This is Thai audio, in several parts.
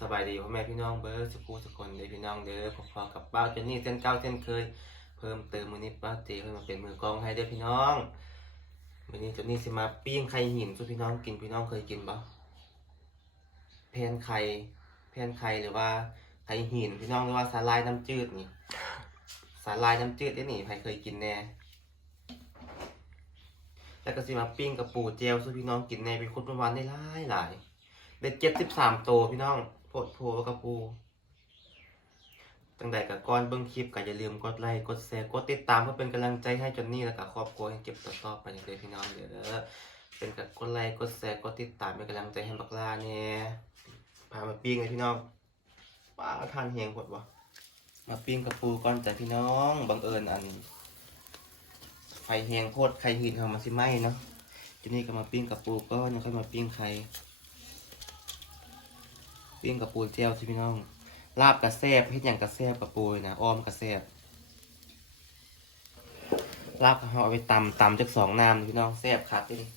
สบายดีพ่อแม่พี่น้องเบอร์สุขุสุคนเดพี่น้องเด้อพอๆกับเป้าเจนนี่เส้นเก้าเส้นเคย เพิ่มเติมมือนี้ป้าเจเพิ่มมาเป็นมือกลองให้เด้อพี่น้องวันนี้เจนนี่สิมาปิ้งไข่หินสู่พี่น้องกินพี่น้องเคยกินปะแพนไข่แพนไข่หรือว่าไข่หินพี่น้องหรือว่าสาลายน้ำจืดนี่สาลายน้ำจืดได้นี่ใครเคยกินแน่แล้วก็สิมาปิ้งกับปูเจลสู่พี่น้องกินแน่เป็นคนประมาณได้หลายหลายได้เจ็ดสิบสามโตวพี่น้อง โพดโพกับปูตั้งแต่กับก่อนเบิ้งคลิปก็อย่าลืมกดไลค์กดแชร์กดติดตามเพื่อเป็นกำลังใจให้จอนนี่แล้วก็ครอบครัวให้เก็บต่อๆไปเลยพี่น้องเดี๋ยวเด้อเป็นกับกดไลค์กดแชร์กดติดตามเป็นกำลังใจให้บักลาเนี่ยพามาปิ้งเลยพี่น้องป้าทานเฮงหมดวะมาปิ้งกับปูก่อนแต่พี่น้องบังเอิญอัน ไฟแหงโคตรไข่หินเขามาสิไหมเนาะทีนี้ก็มาปิ้งกับปูก็ยังค่อยมาปิ้งไข่ ปิ้งกับปูเจียวสิพี่น้องลาบกระแซบเฮ็ดอย่างกระแซบกับปูนะอ้อมกระแซบลาบเขาเอาไปตำตำจากสองน้ำพี่น้องแซบคักเลย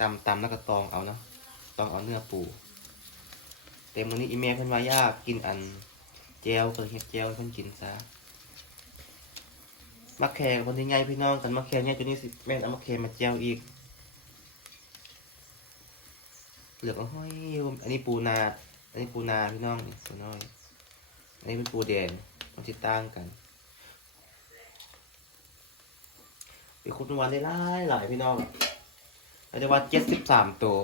ตำตำแล้วก็ตองเอาเนาะตองเอาเนื้อปูเต็มวันนี้อีเมลเพิ่นว่ายากกินอันเจลก็เฮ็ดเจลให้เพิ่นกินซะมักแขกคนที่ไงพี่น้องกันมักแขกเนี่ยจนนี้สิแม่นเอามักแขกมาเจียวอีกเหลือกอาห้อยอันนี้ปูนา อันนี้ปูนาพี่น้องนี่ตัวน้อย อันนี้เป็นปูแดงมันติดตั้งกันไปคุดวันได้หลายหลายพี่น้องอาจจะว่าเจ็ดสิบสามตัว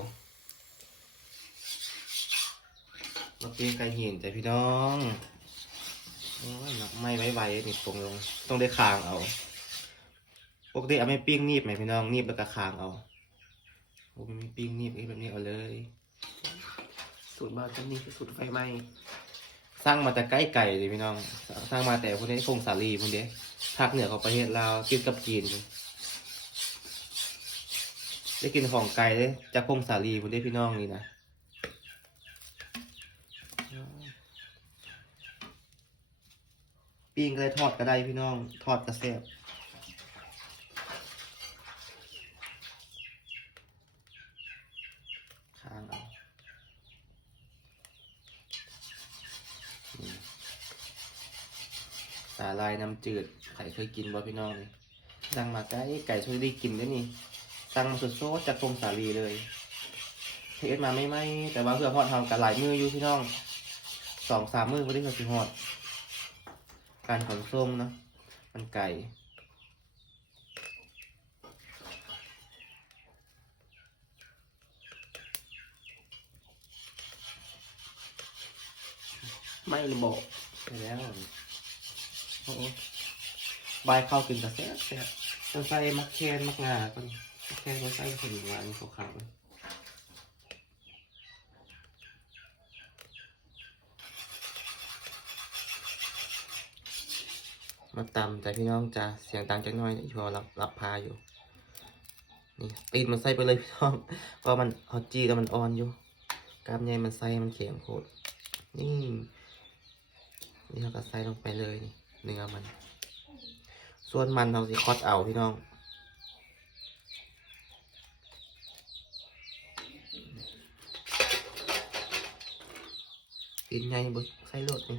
มาเปียงไก่หินจ้ะพี่น้องอ้ยหนักไม่ไว้ไว้นี่ตรงลง ต้องได้คางเอาปกติเอาไม่ปิ้งนีบไหมพี่น้องนีบแล้วก็คางเอาโอ้ไม่ปิ้งนีบแบบนี้เอาเลย สูตรบ้านเจ้านี่คือสูตรไฟไหม้สร้างมาแต่ใกล้ไก่เลยพี่น้อง สร้างมาแต่พวกนี้พงสาลีพวกนี้ภาคเหนือของประเทศลาวกินกับจีนได้กินของไก่เลยจากพงสาลีพวกนี้พี่น้องนี่นะปิ้งก็ได้ทอดก็ได้พี่น้อง ทอดกระแซบค้างเอานี่ สาลายน้ำจืดใครเคยกินบ่พี่น้องนี่สั่งมาไก่ไก่ช่วยได้กินได้นี่สั่งมาสดๆจากพงสาลีเลยเทสมาไม่ไหมแต่ว่าเพื่อพอดทำกันหลายมืออยู่พี่น้องสองสามมือไม่ได้เพื่อสิฮอด การขนส่งเนาะมันไก่ไม่ระบอกไปแล้วโอ้โห บายเข้ากินแต่แซ่บแซ่บต้องใส่มักแคนมักงาก่อนมักแคนก็ใส่ขนมหวานขาวๆมาตำแต่พี่น้องจะเสียงดังจักน้อยอยู่พอรับรับพาอยู่ นี่ตีนมันใส่ไปเลยพี่น้องเพราะมันเอจีแล้วมันอ่อนอยู่กล้ามใหญ่มันใส่มันแข็งโคตรนี่นี่เราก็ใส่ลงไปเลยนี่ เนื้อมัน ส่วนมันเราสิคอดเอาพี่น้องตีนใหญ่บใส่รถนี่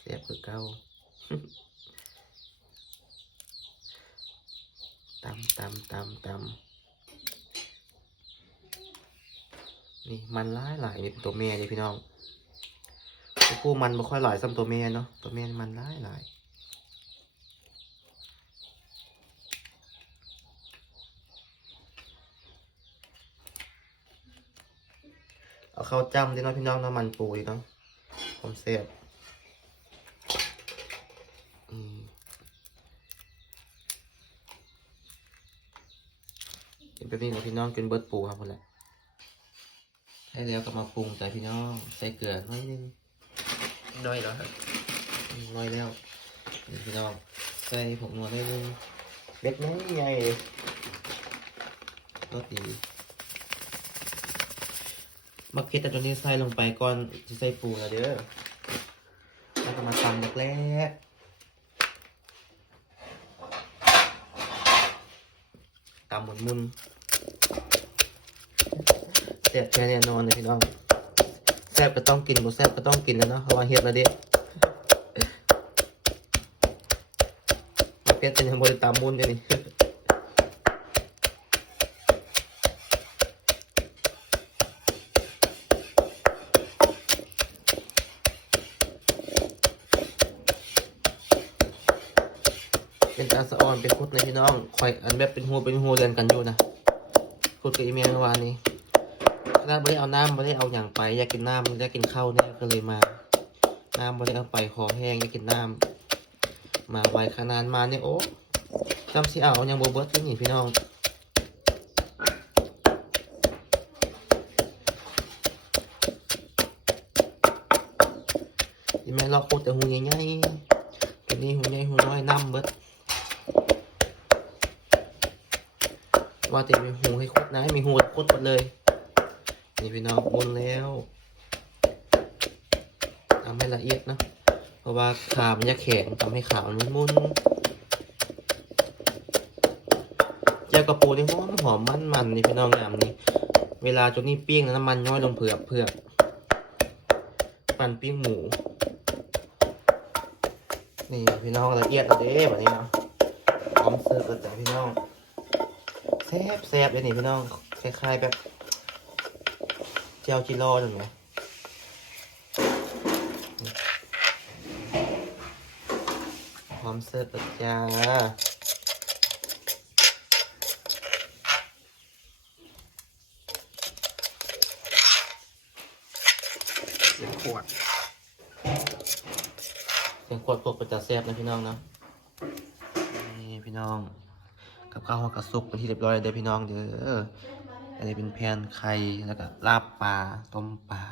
เสียบคือเก่าตำตำตำตำนี่มันหลายหลายนี่เป็นตัวเมียเลยพี่น้อง ตัวผู้มันไม่ค่อยหลายซ้ำตัวเมียเนาะตัวเมียนมันหลายหลายเอาเข้าจ้ำดิเนาะพี่น้องน้ำมันปูดิเนาะผมเสียบอืมเป็นแบบนี้นะพี่น้องจนเบิร์ดปูครับคนแหละให้แล้วก็มาปรุงใส่พี่น้องใส่เกลือน้อยนึง น้อยแล้วครับน้อยแล้วนี่พี่น้องใส่ผงนวน้อยนึงเล็กน้อยใหญ่ก็ดีมักเก็ตแต่ตัวนี้ใส่ลงไปก่อนจะใส่ปูนะเด้อแล้วก็มาตำแรกๆตำหมุนมุนๆแซ่บแค่แน่นอนเลยพี่น้อง ซ่บก็ต้องกินบ่แซ่บก็ต้องกินแล้วเนาะเราะว่าเฮ็ดแล้วเด้เพชรเป็นยังบ่ได้ตามมุนอยู่นี่เป็นตาสะออนเป็นคุดในพี่น้องคอยอันแบบเป็นหัวเป็นหัวเรียนกันอยู่นะคุดกับอีเมลเมื่อวานนี้ นาดไม่ได้เอาน้ำไม่ได้เอาอย่างไป อยากกินน้ำอยากกินข้าวเนี่ยก็เลยมา น้ำไม่ได้เอาไปคอแห้งอยากกินน้ำมาไวขนาดมาเนี่ยโอ้จำสิเอายังโบเบิร์ตที่นี่พี่น้องอีเมลเราโคตรแต่หูใหญ่ๆตัวนี้หูใหญ่หูน้อยน้ำเบิร์ตว่าจะมีหูให้คดนะให้มีหูคดหมดเลย นี่พี่น้องบนแล้วทำให้ละเอียดนะ เพราะว่าขามันจะ แข็งทำให้ขามันมุนเจ้ากระปูนี่หอมหอมมันมันนี่พี่น้องยามนี้เวลาจนนี่ปิ้งนะน้ำมันน้อยลงเผือกเผือกปั่นปิ้งหมู นี่พี่น้องละเอียดเอาเด้แบบนี้เนาะพร้อมเสิร์ฟแล้วจ้ะพี่น้องแซ่บแซ่บเลยนี่พี่น้องคล้ายๆแบบเจียวจิโร่หนึ่งไหมพร้ อมเสิร์ฟแล้วจ้าเสียงขวดเสียงขวดขวดก็จะแซ่บนะพี่น้องเนาะนี่พี่น้อง กับข้าวหัวกระสุกเป็นที่เรียบร้อยเลยเด้อพี่น้องเด้ออันนี้เป็นแผ่นไข่แล้วก็ลาบปลาต้มปลา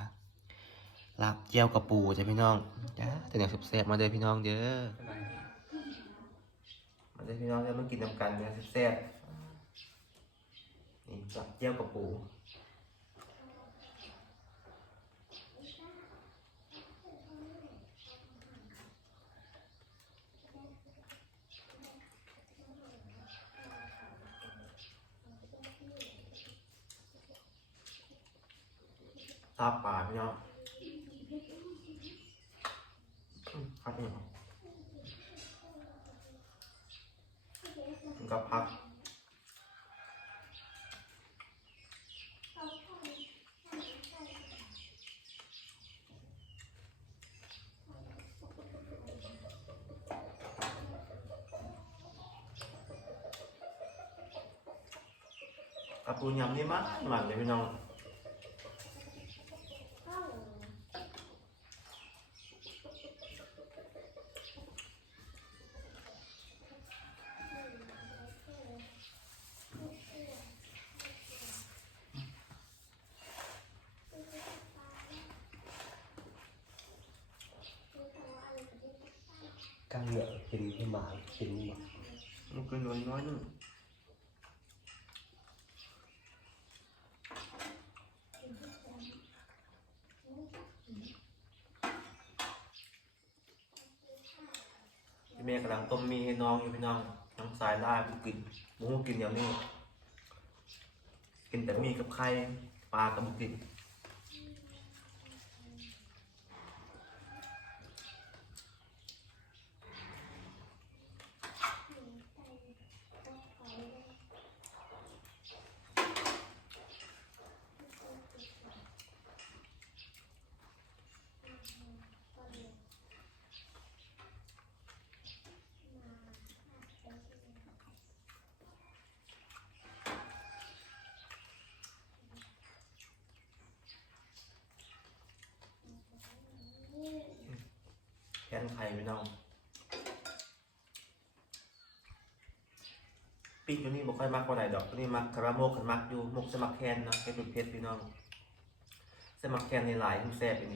ลาบเจียวกระปูจ้ะพี่น้องจ้าแต่เนี่ยแซ่บๆมาเด้อพี่น้องเด้อมาได้พี่น้องจะมากินน้ำกันเนี่ยแซ่บๆนี่จับเจียวกับปูตาป่าพี่น้องครับพี่น้อง มันก็พักกับปูยำนี่มันมันเลยพี่น้องางเหนือกินที่หมากินที่หมามันกินน้อยน้อยนึงพี่เมย์กำลังต้มมีให้น้องอยู่พี่น้องน้องสายล่าพี่กินหมูกินอย่างนี้กินแต่มีกับไข่ปลากับบุกิน แค่นไข่พี่น้องปีกตัวนี้บ่ค่อยมักกว่าไหนดอกตัวนี้มักคาราโมกขันมักอยู่มกสมักแคนเนาะแค่เป็นเพชรพี่น้องสมักแคนในหลายมันแซ่บอัน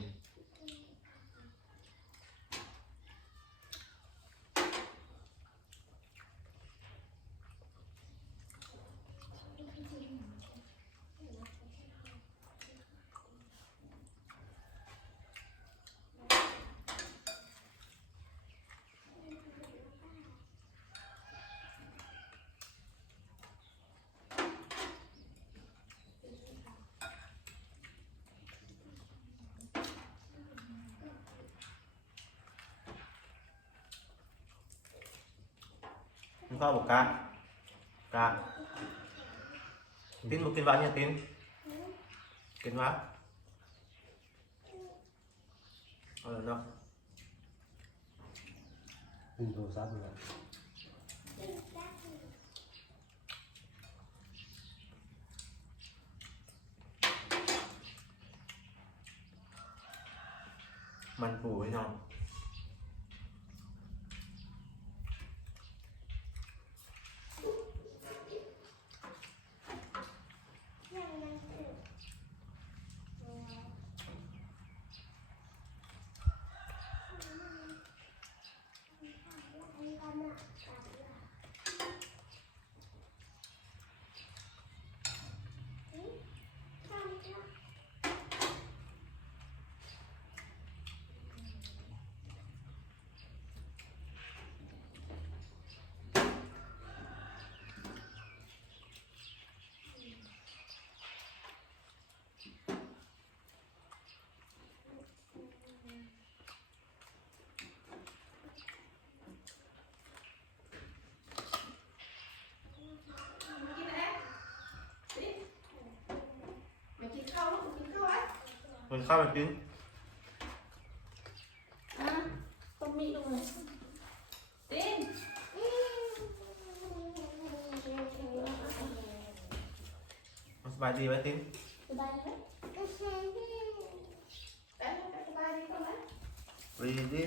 นี้กินข้าวบอกกะกะติ้นบุกินวะเนี่ยติ้นกินวะเอาเลยเนาะ ดึงโทรศัพท์เลย มันปูไว้น้องมันข้าว ไปติ้นอะต้องมีลงเลยเต้นมันสบายดีไหมติ้นสบายไหมไปไปสบายดีก่อนไหมดีดี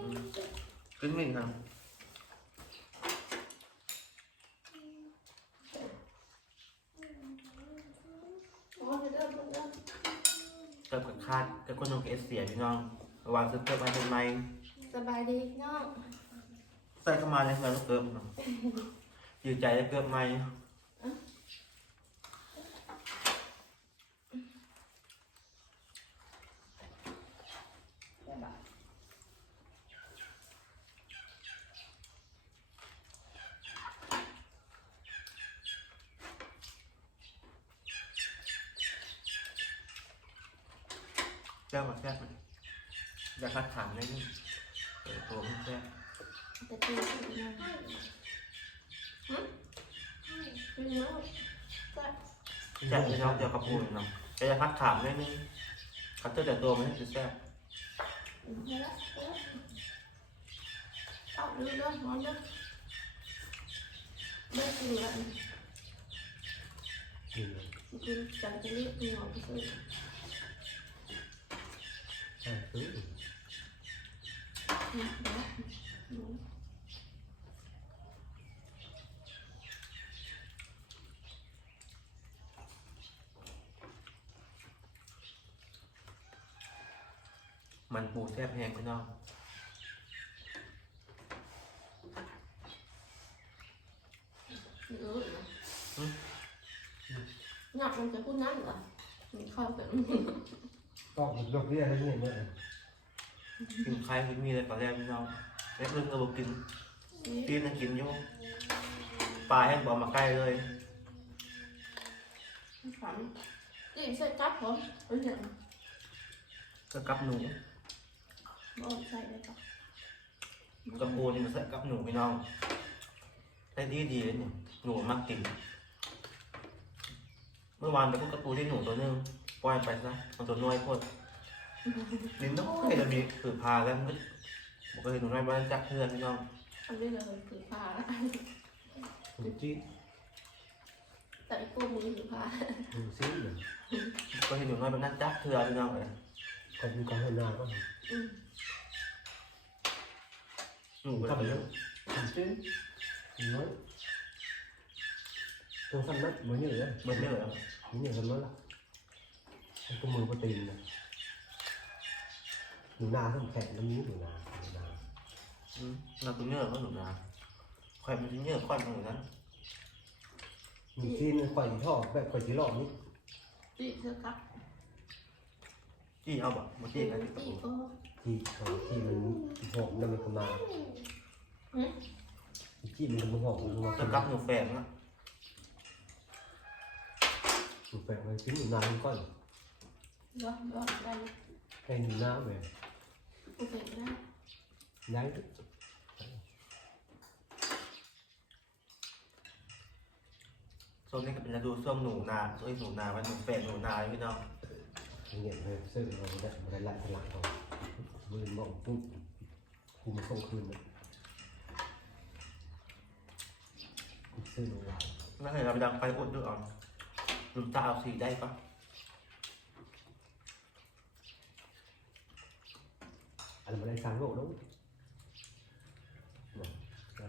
อืมกินมิ่งครับ โอ้เดี๋ยวเริ่มเริ่ม เติมกับคาดกับคนนงเอสเสียพี่ น้องระวังซื้อเติมมาเป็นไม้สบายดีน้องใส่เข้ามาเลยแล้วเติมเนาะอยู่ใจแล้วเติมไม้แซ่บมาแซ่บมัน อยากคัดถามได้ด้วยเออตัวมันแซ่บแต่ตีถึงยังฮึเป็นน้องก็แซ่บพี่น้องเดียวกับปูนเนาะแต่อยากคัดถามได้นึงคัดเจอแต่ตัวมันจะแซ่บเฮ้ยเอาดูด้วยมองด้วยไม่กินละดึงเลยกินจังจะรีบกินหอมไปซื้อ ใช่ซื้อ นะเดี๋ยว มันปูแซ่บแพงพี่น้องเออหนักมันจะพูดงั้นเหรอมันเข้ากันก็มันดอกเบี้ยให้เนี่ยเนี่ย กินใครกินมีอะไรปลาแรกพี่น้องเล็กนึงก็บอกกินตีนยังกินอยู่ปลาแห้งบอกมาใกล้เลยฝันนี่ใส่จับผมเฮ้ยเนี่ยก็กับหนูบ่ใส่ได้ปะกับปูนี่มันใส่กับหนูพี่น้องได้ดีดีเลยเนี่ยหนูมักกิน เมื่อวานไปพวกกระปูที่หนูตัวนึงปล่อยไปซะมันตัวน้อยโคตร ลิ้นน้อยแล้วมีถือพาแล้วมันก็บอกว่าหนูน้อยบ้านจักเพื่อนพี่น้องอันนี้เลยคือผ้าแล้วหนูจี้แต่อีกตัวนี้คือผ้าหนูซีเนี่ยก็เห็นหนูน้อยบ้านจักเพื่อนพี่น้องเลยก็มีการให้นาก็อืมหนูทำทำไปเยแล้อะวทำจิ้มน้อยตัวสั้นนัดเหมือนนี่เลยเหมือนเยอะนี่เนี่ยกันน้อยละมันก็มือโปรตีนนะห นูนาต้องแข็งน้ำนี้หนูนาหนูนาอืมเราตัวเยอะก็หนูนะค่อยมันเยอะค่อยมันอยู่นั้นหนูซีนข่อยท่อแบบข่อยจีรอบนี้จีเสื้อกับจี้เอาบบมาจี้กันที่กระจีปูก็ที่ที่มันหอมนั่นมันก็มาอืมที่มันมันหอมมันมาจะกับหนูแฝงนะหนูแปลกมันชิ้นหนูนามันก้อนเดี๋ยวเดี๋ยวได้แค่หนูนาแบบโอเคได้ ยังส้มนี่ก็เป็นฤดูส้มหนูนาส้มหนูนาเป็นหนูเป็ดหนูนาพี่น้องเงียบเลยซึ่งเราได้ได้ละสลักเรามือมองปุ๊บคูมาส่งคืนเลยซึ่งหนูนาน่าจะนเราไปดังไปอุดด้วยอ๋อลุมตาเอาสีได้ปะ อะไรมาได้สร้างโลกแล้ว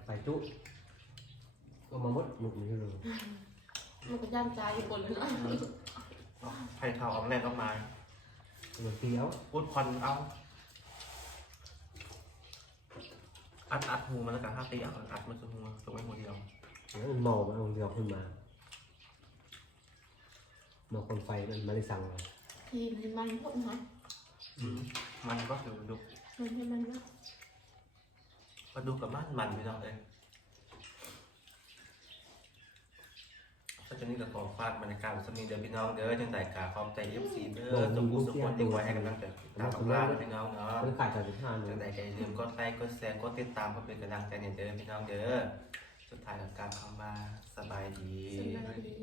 ไปจุก็มาหมดหนุกนี้เลยมันก็ย่านใจอยู่บนเลยเนาะไผ่เทาเอาแรกก็มาเหมือนเตี้ยวอุดควันเอา อัดอัดหูมันแล้วกันห้าตีอะอัดมันจะหูตรงไว้หูเดียวแล้วมันมองมันเอาเดียวขึ้นมาเมื่อคนไฟมันมาได้สั่งเราทีมให้มันพวกนะมันก็คือดุ มันให้มันว่ามาดูกับมันมันพี่น้องเลยก็จะนี่ก็ขอฝากบรรยากาศสมีเดิมพี่น้องเด้อจังไดกาความใจเอฟซีเด้อจงผู้สุขคนที่ไว้ให้กำลังใจตามกำลังพี่น้องเนาะมันขายจากสิบห้าเลจัยงไดก็อย่าลืมกดไลค์กดแชร์กดติดตามเพื่อเป็นกำลังใจในเด้อพี่น้องเด้อสุดท้ายกับการคำว่าสบายดีสบายดี